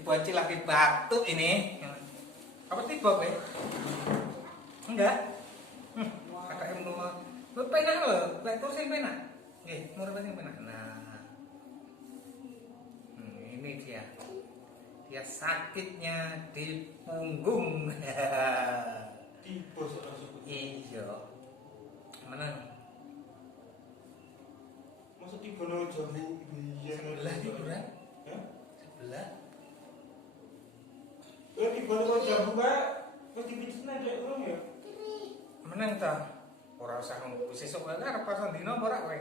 Bocil lagi batuk ini. Apa tiba kowe? Enggak. Kakak mau penak lho, lek terus sing penak. Nggih, murah sing penak. Nah. Ini dia. Dia sakitnya di punggung. Tiba langsung. Iya. Menang. Masa tiba no jamu biyen Sebelah di kurang. Ya? Sebelah. Tiba no jamu kae wis dipicitne dek urung ya? Menang ta? Ora usah nunggu sesuk wae arep pasang dino apa ora kowe?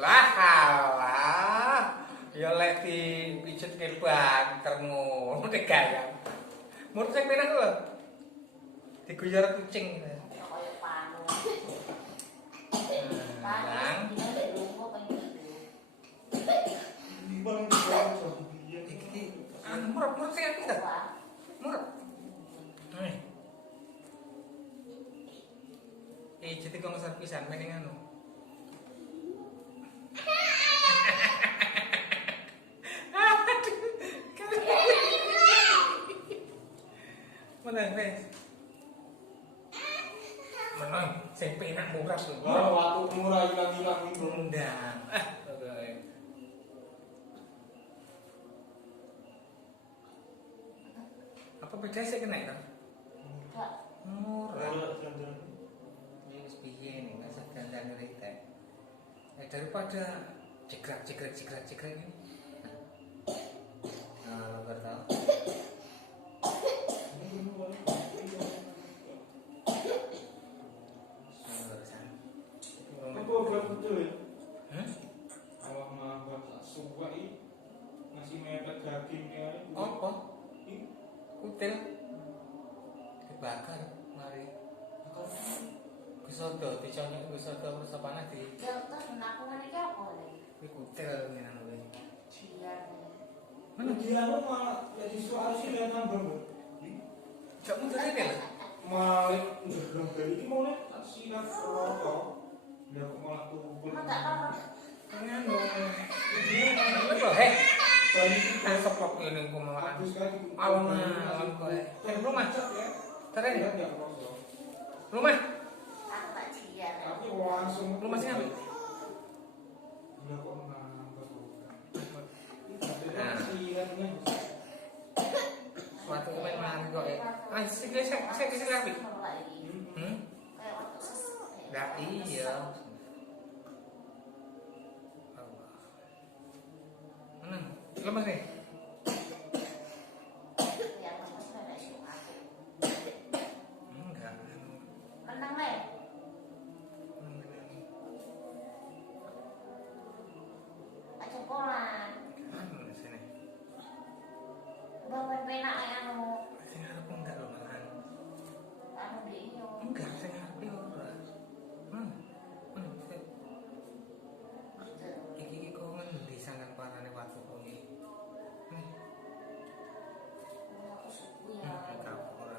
Lah alah. Ya lek dipijetke banter ngono nek gayang. Mur sing penak lho. Diguyur kucing. Kaya panu. Bang, Di paling tiba jamu biyen. iki murah sing apik ta? Murah. Jadi kong serpisan mending anu. Menang, guys. Menang, sing penak murah lho. Wah, waktu murah hilang-hilang itu. Undang. Apa bedanya sih kena itu? Murah. Ini wis piye nih, masa dandan rite. Daripada cekrek ini. Nah, lo tahu. Apa buat betul ya? Hmm? Awak mabak tak suwai ngasih mepet dagingnya. Apa? Kutil dibakar mari. Gusodo diconyok gusodo terus panas di. Ya terus menakukan iki apa lagi? Kuwi kutil ngenang kuwi. Jiar. Mana dia lo malah ya disuruh sih lihat nambah. Jak mundur ini lho. Malah ngeblong dari ini mau nih silat rokok. Dia kok malah tuh. Emang tak apa-apa. Nganu. Dia kan Lho heh. balik Sepok ini ku malah. bagus kan. Alon kowe. Rumah. ya. Teren Dia ya. enggak rokok. Rumah. Aku tak jiar. Tapi langsung Rumah sing apa? Dia kok nambah bukan. Nah. Silatnya Suatu main mari kok. Sik rapi. Hmm? Kayak waktu sesek. Lah iya. Allah. Lemas nih. Yang lemes nek sing aku. Enggak. Menang le. Aja pola. Anu sini. Bawa penak anu. Sing arep enggak lho malahan. Anu dia. Enggak sing arep ora. Iki kok ngendi sangan parane watu kuwi. Aku suku ya. Ora.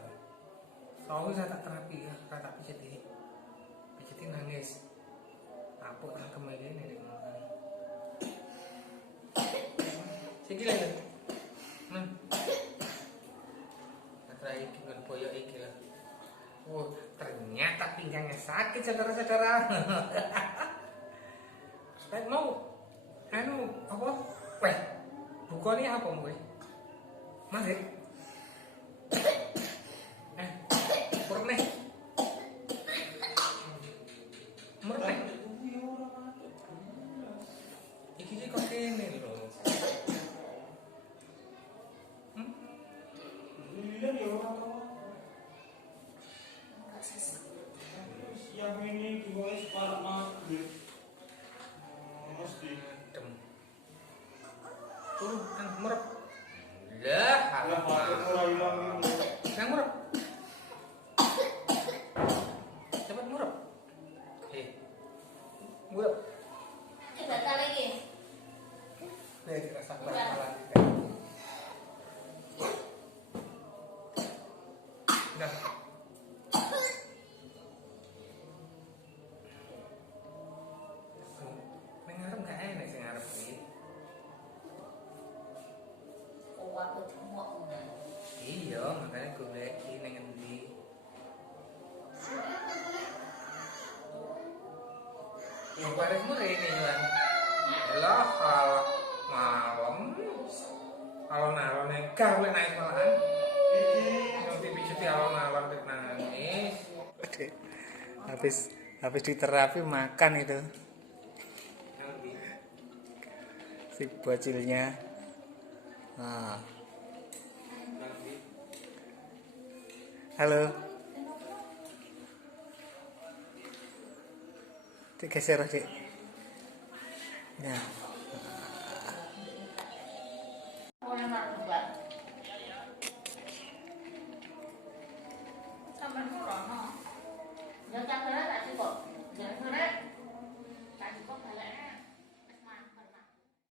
Soalnya saya tak terapi ya, tak pijeti. Pijeti nangis. Apuk nang kemene nek ngono. Sikile lho. Atra iki ngon boyo iki lho. Oh, ternyata pinggangnya sakit saudara-saudara. Saya mau anu apa? Weh, bukane apa kowe? Mas Murni. Murni. Iki kok kene lho. Iya ya orang tua. Enggak sesek. Yang ini dibuat separuh maghrib. Mesti. Dem. Kan murep. Lah, Lah pakai mulai hilang ini. Nang murep. Cepat murep. Murep. Kita tak lagi. Nek rasa malah. Dah. Ning ngarep gak enak sing ngarep iki. Yang baris murah ini kan. Lah kalau malam alon-alon yang kau boleh naik malahan. Yang pipi cuti alon-alon nangis. Oke. Habis di terapi makan itu. Si bocilnya. Nah. Halo. Digeser aja. Ya. Orang narkoba. Sampai pulang, no. Jangan capek tak sih kok.